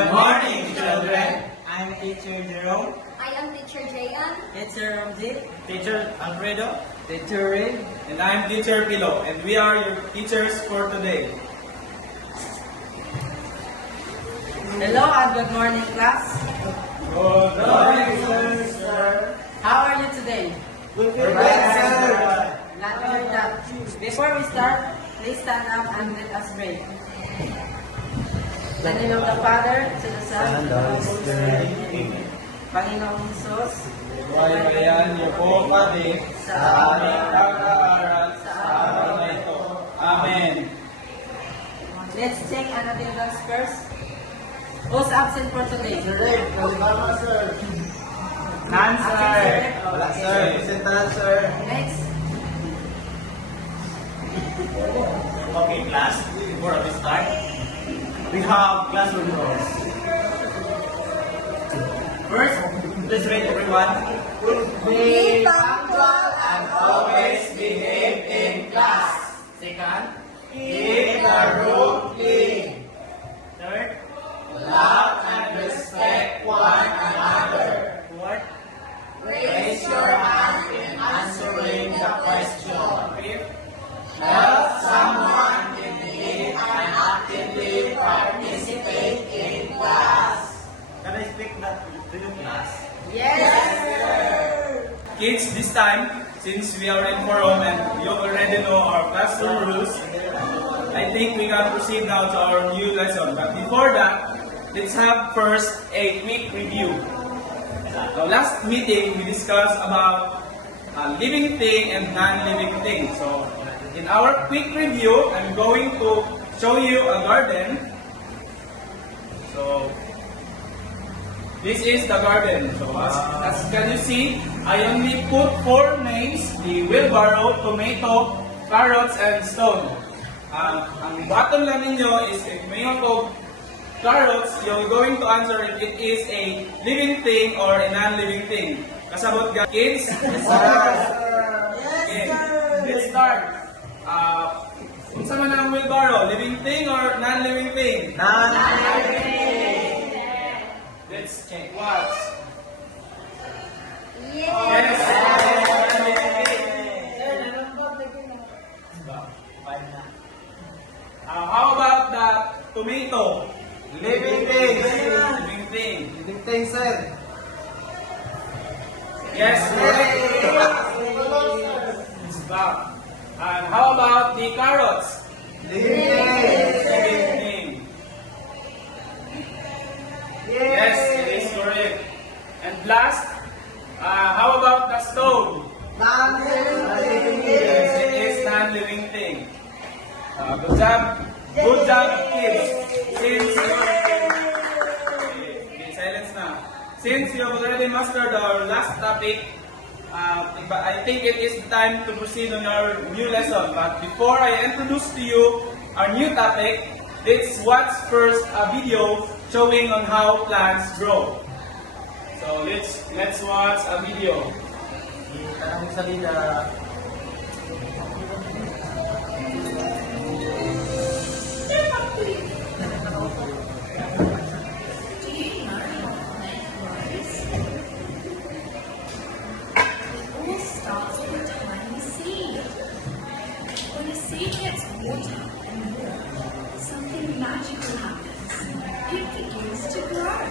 Good morning, children. I'm Teacher Jerome. I am Teacher Jayan. Teacher Ramji. Teacher Alfredo. Teacher Rin. And I'm Teacher Pilo, and we are your teachers for today. Hello and good morning, class. Good morning, sir. How are you today? Good morning, sir. Glad to hear that. Before we start, please stand up and let us pray. In the name of the Father, to the Son, and to the Holy Spirit. Amen. Panginoong Jesus, Gayan niyo po kami sa aming pag-aaral sa araw na ito. Amen. let's check an attendance first. Who's absent for today? None, sir. Wala, sir. Presentan, sir. Next. Okay, class. Before we start, we have classroom rules. First, let's rate everyone. Be punctual And always behave in class. Second, keep the room clean. Third, love and respect one another. Fourth, raise your hand in answering the question. Fifth, help someone in need and actively participate in class. Can I speak that to you, class? Kids, this time, since we are in forum and you already know our classroom rules, I think we can proceed now to our new lesson. But before that, let's have first a quick review. So last meeting, we discussed about living thing and non-living thing. So in our quick review, I'm going to show you a garden. So this is the garden. So as can you see, I only put 4 names: the wheelbarrow, tomato, carrots, and stone. Ang bottom lang ninyo is if may of carrots, you're going to answer if it is a living thing or a non-living thing. Kasabot ka, kids? Yes, sir. Okay, let's start. Unsa man ang wheelbarrow? Living thing or non-living thing? Non-living thing. Let's check. What? Yes. Yes, non-living thing. How about the tomato? Living thing. Living thing. Living thing, sir. Yes, correct. Stop. And how about the carrots? Living thing. Living thing. Yes, it is correct. And last, how about the stone? Non-living Yes, it is non-living thing. Good job. Good job, kids. Silence now. Since you have already mastered our last topic, I think it is time to proceed on our new lesson. But before I introduce to you our new topic, let's watch first a video showing on how plants grow. So let's watch a video. Tanong sa lida. Magical happens. It begins to grow.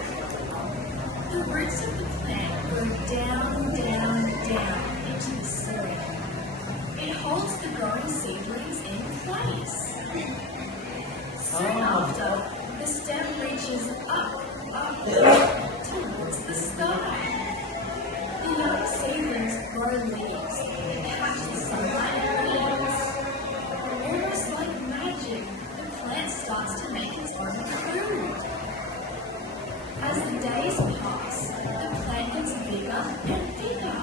The roots of the plant go down, down, down into the soil. It holds the growing seedlings in place. Soon after, the stem reaches up, up, towards the sky. The young seedlings grow leaves and catch the sunlight and leaves. Almost like magic, the plant starts to make its own food. As the days pass, the plant gets bigger and bigger.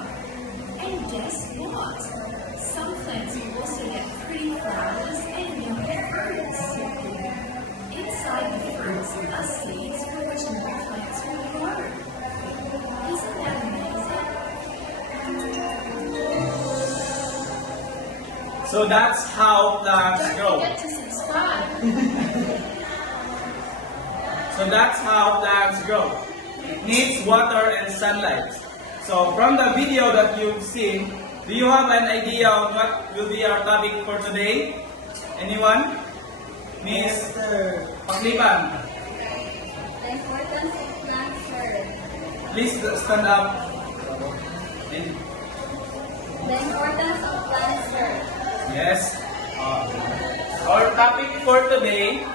And guess what? Some plants also get pretty flowers and yummy fruits. Inside the fruits are seeds from which more plants will grow. Isn't that amazing? So that's how plants Don't grow. forget to subscribe. So that's how plants grow. It needs water and sunlight. So from the video that you've seen, do you have an idea of what will be our topic for today? Anyone? Miss Paklipan, The importance of plants, sir. please stand up. And The importance of plants, sir. yes. Our topic for today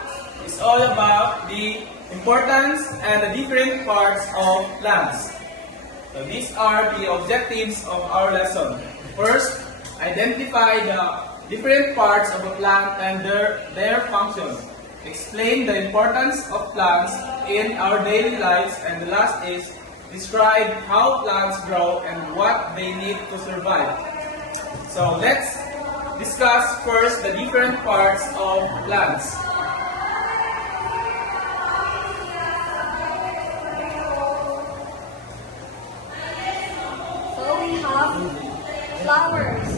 is all about the importance and the different parts of plants. So these are the objectives of our lesson. First, identify the different parts of a plant and their functions. Explain the importance of plants in our daily lives. And the last is describe how plants grow and what they need to survive. So let's discuss first the different parts of plants. So we have flowers.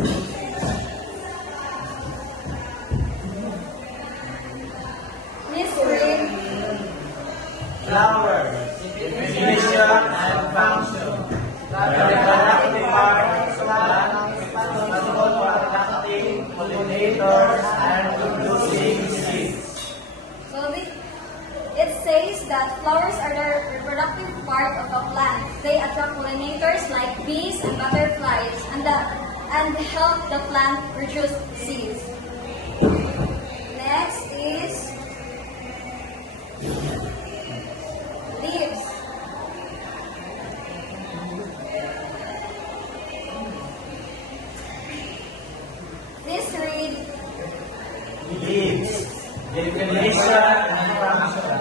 Miss Green, Flowers. Definition and function. The reproductive part of the plant responsible for attracting pollinators and producing seeds. so it says that flowers are the reproductive part of a plant. They attract pollinators like bees and butterflies and help the plant produce seeds. Next is leaves. Please read. Leaves. Definition and function.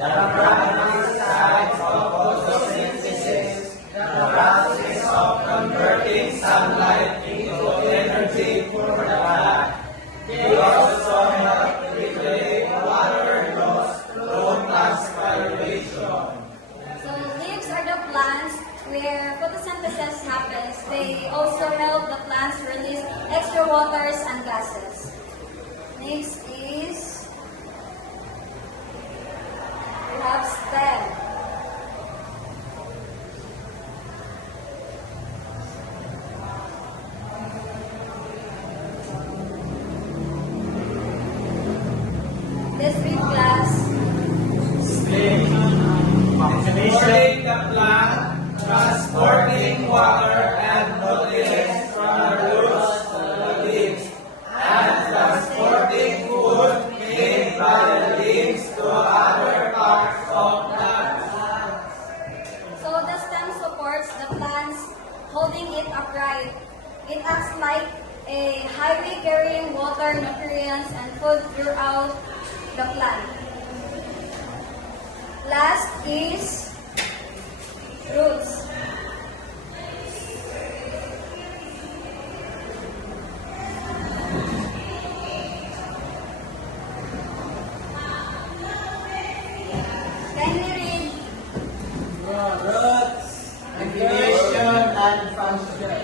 The primary site of photosynthesis. The process of converting sunlight into energy for the plant. They also help regulate water loss through transpiration. So leaves are the plants where photosynthesis happens. They also help the plants release extra waters and gases. Next is we have stem. This big glass. Supporting the plant, transporting water and nutrients from the roots to the leaves, and transporting food made by the leaves to other parts of plants. So the stem supports the plants, holding it upright. It acts like a highway carrying water, nutrients, and food throughout the plant. Last is roots. Can you read? Roots, definition and function.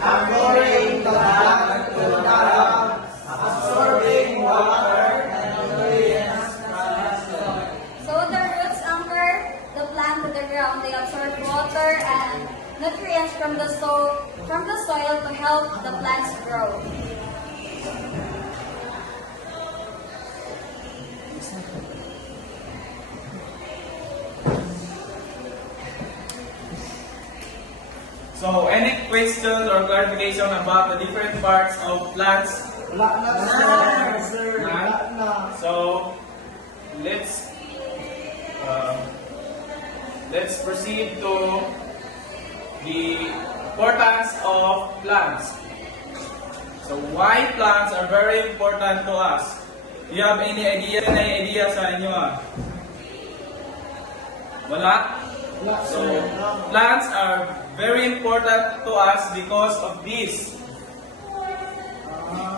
Anchoring the plant to the ground, absorbing water and nutrients from the soil. So the roots anchor the plant to the ground. They absorb water and nutrients from the soil to help the plants grow. So, any questions or clarification about the different parts of plants? None? So, let's proceed to the importance of plants. So, why plants are very important to us? Do you have any idea? Any idea sa inyo? Wala? So, plants are very important to us because of this.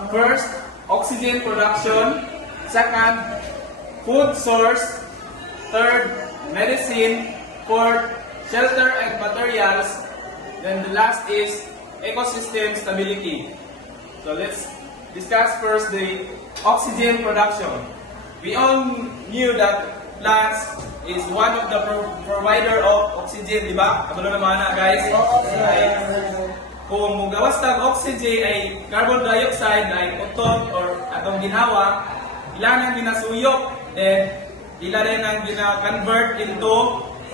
First, oxygen production. Second, food source. Third, medicine. Fourth, shelter and materials. Then the last is ecosystem stability. So let's discuss first the oxygen production. We all knew that plants is one of the provider of oxygen, di ba? Kabalo naman na, guys. Right. Kung mugawas tag oxygen ay carbon dioxide ay utot or atong ginawa, ilan ang ginasuyok, then ila rin ang gina-convert into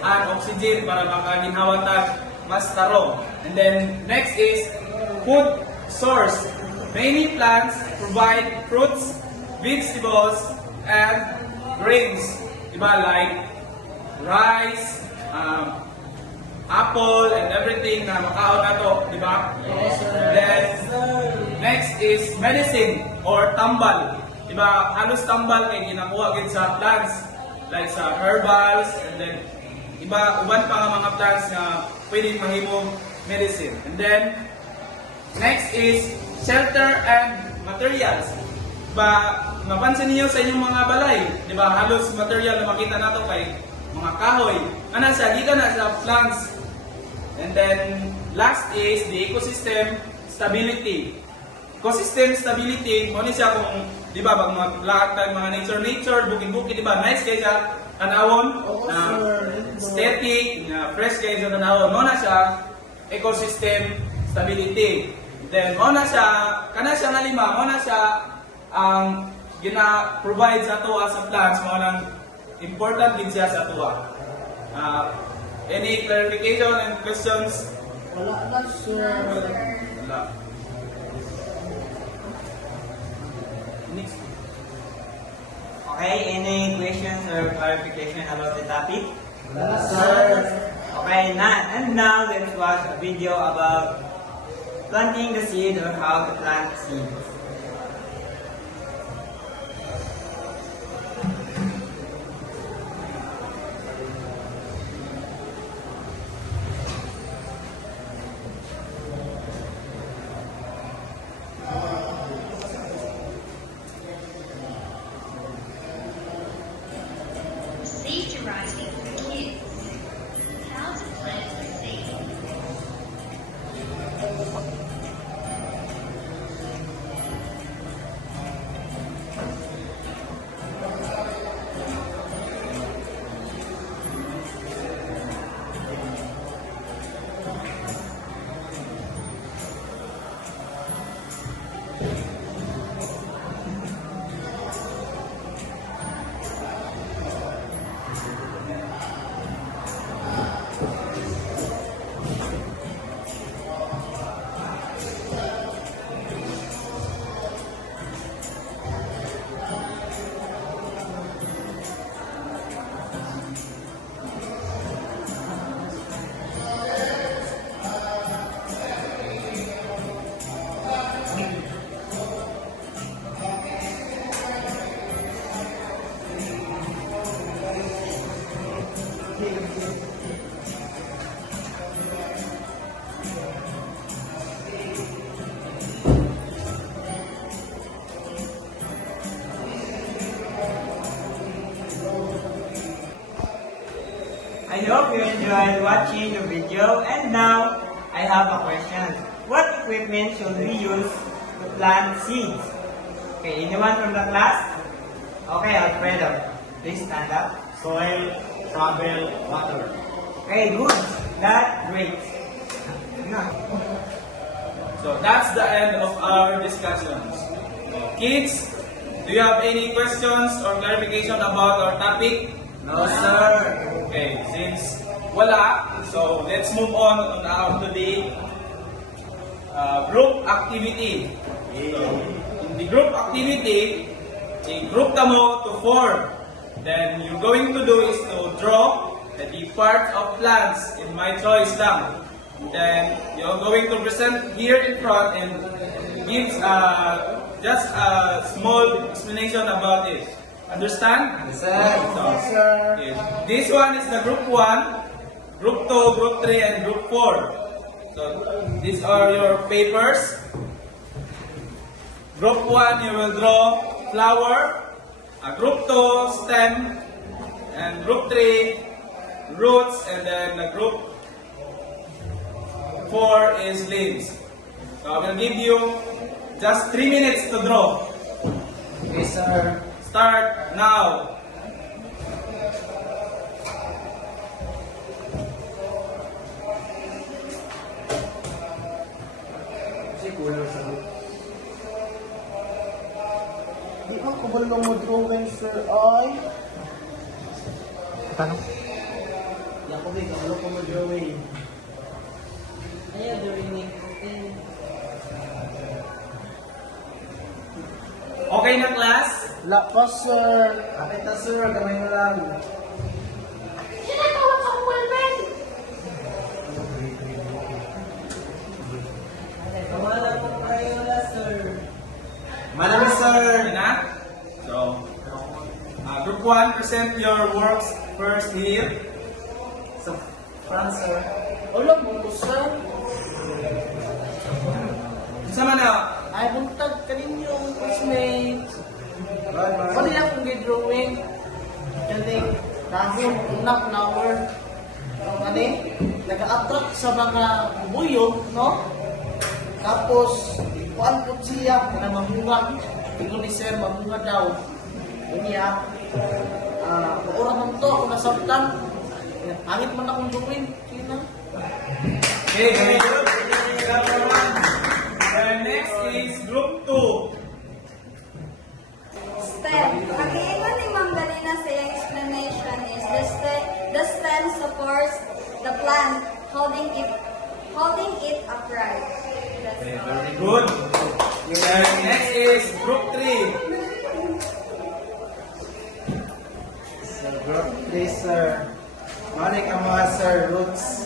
an oxygen para makaginhawa tag mas tarong. And then next is food source. Many plants provide fruits, vegetables, and grains. Diba, like rice, apple, and everything na makaon na to. Diba? Then, next is medicine or tambal. Diba, halos tambal kay ginakuha gid sa plants. Like sa herbals, and then, uban pa nga mga plants na pwedeng mahimong medicine. And then, next is shelter and materials. Diba, napansin niyo sa inyong mga balay, diba, halos material na makita nato kay mga kahoy. Ano siya, gikan na sa plants. And then, last is the ecosystem stability. Ecosystem stability, mo ni siya kung, diba, pag maglahat ng mga nature, bukid-bukid, diba, nice kayo siya, tanawon, na static, na fresh kayo sa tanawon. Mo na siya, ecosystem stability. Then, mo na siya, kana siya nga lima, mo na siya, ang gina-provide sa tuwa sa plants, mo nang important din siya sa tuwa. Any clarification and questions? Wala, sir. Wala. Next. Okay, any questions or clarification about the topic? Wala, sir. Okay, and now let's watch a video about planting the seed or how to plant seeds. Seed deriving for kids. How to plant a seed. I hope you enjoyed watching the video, and now I have a question. What equipment should we use to plant seeds? Okay, anyone from the class? Okay, Alfredo, please stand up. Soil, travel, water. Okay, good. That's great. No. So that's the end of our discussions. Kids, do you have any questions or clarification about our topic? No, sir. Okay, since wala, so let's move on now to the group activity. So, in the group activity, i-group ka mo to 4. Then you're going to do is to draw the parts of plants in my choice lang. Then you're going to present here in front and give just a small explanation about it. Understand? Yes, sir. Okay. This one is the group 1, group 2, group 3, and group 4. So these are your papers. Group 1, you will draw flower. Group 2, stem. And group 3, roots. And then the group 4 is leaves. So I will give you just 3 minutes to draw. Okay, sir. Start now. lang mo drawing, sir, ay... Tanong. Yakob, ikaw ko mo drawing. Ayan, drawing. Okay na, class? Wala pa, sir. Kapit na, sir. Gamay mo lang. Ginagawa ka kong Wilbert! Kamala po kayo na, sir. Malami, sir. Okay na? So, group 1, present your works first here. Sa France, sir. Ulam mo ko, sir. Sama na. Ay, buntag ka ninyo, classmate. Bye-bye. Pwede lang kong drawing. Kasi, dahil unang flower. Ano nag-attract sa mga buyo, no? Tapos, kuan po siya na mamunga. Tingnan ni sir, mamunga daw. Unya, oras man to, ako nasabtan. Hangit man akong drawing. Sige na. Okay, very good. The next is group 2. Step. Pag-iingon ni Ma'am Galina sa iyang explanation is the stem supports the plant, holding it upright. That's Okay, all. very good. And next is group 3. Sir, bro, please, sir. Mali ka mga, sir, roots.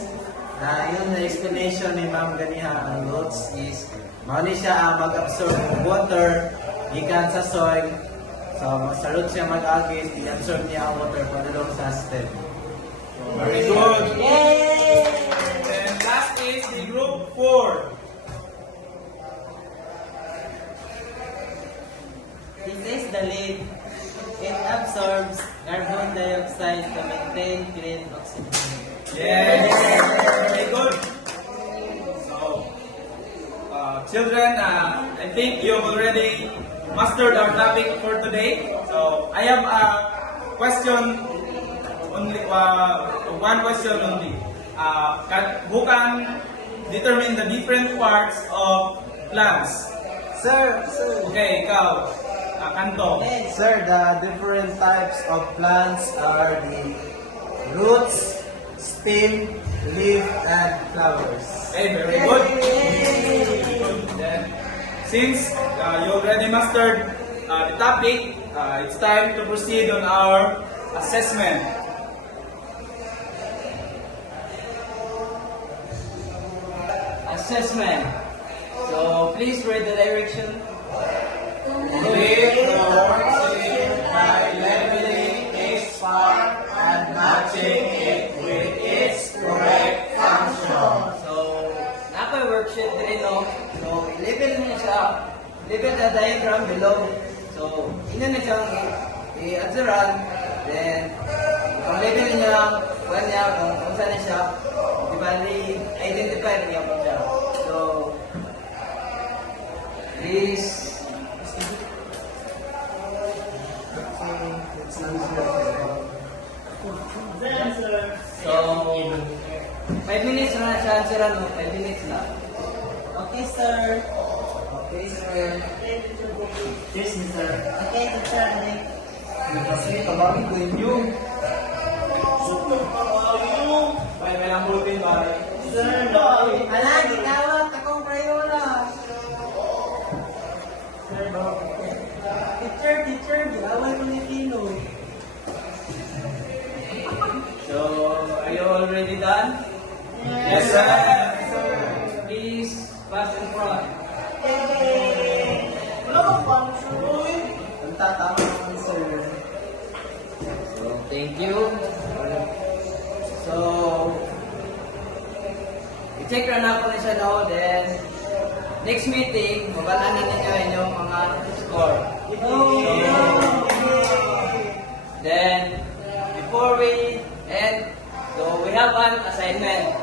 Yun na explanation ni Ma'am Ganiha. Ang roots is, mali siya mag-absorb ng water, gikan sa soil. So, sa roots siya mag-agis, i-absorb niya ang water padulong sa stem. Very good. Yay! And last is the group 4. This is the leaf. It absorbs carbon dioxide to maintain clean oxygen. Yes. Very good. So, children, I think you've already mastered our topic for today. So, I have a question only, one question only. Who can determine the different parts of plants? Sir, Okay, ikaw, Kanto. Sir, the different types of plants are the roots, stem, leaf, and flowers. Okay, very good. Then, since you already mastered the topic, it's time to proceed on our assessment. Assessment. So please read the direction. Complete the worksheet by leveling each part and matching it with its correct function. So, nako yung worksheet din, no? So, i-level niya siya. Level the diagram below. So, ina na siyang i-adzeran. Then, kung level niya, kung niya, kung saan na siya, di ba, i-identify niya po siya. So, please, so, 5 minutes na siya answeran mo, 5 minutes na. Okay, sir. Okay, sir. Yes, sir. Okay, teacher. Kasi tabangin ko yun. May lang bulletin ba? Ala, gitawag akong prayola. Teacher, gawal ko ni Tino. So, are you already done? Yes, sir. Please, pass in front. Ang tatama naman, sir. So, thank you. So, i-check na ako na siya, no? Then, next meeting, mabalaan na ninyo inyong mga score. Then, before we end, so we have an assignment.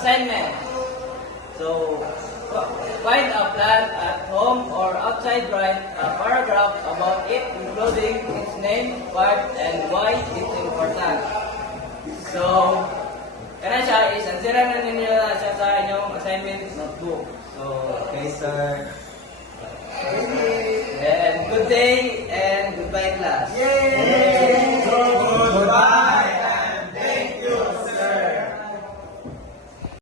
Assignment. So, find a plant at home or outside, write a paragraph about it, including its name, part, and why it's important. So, kana siya is answeran na ninyo siya sa inyong assignment notebook. So, Okay, sir.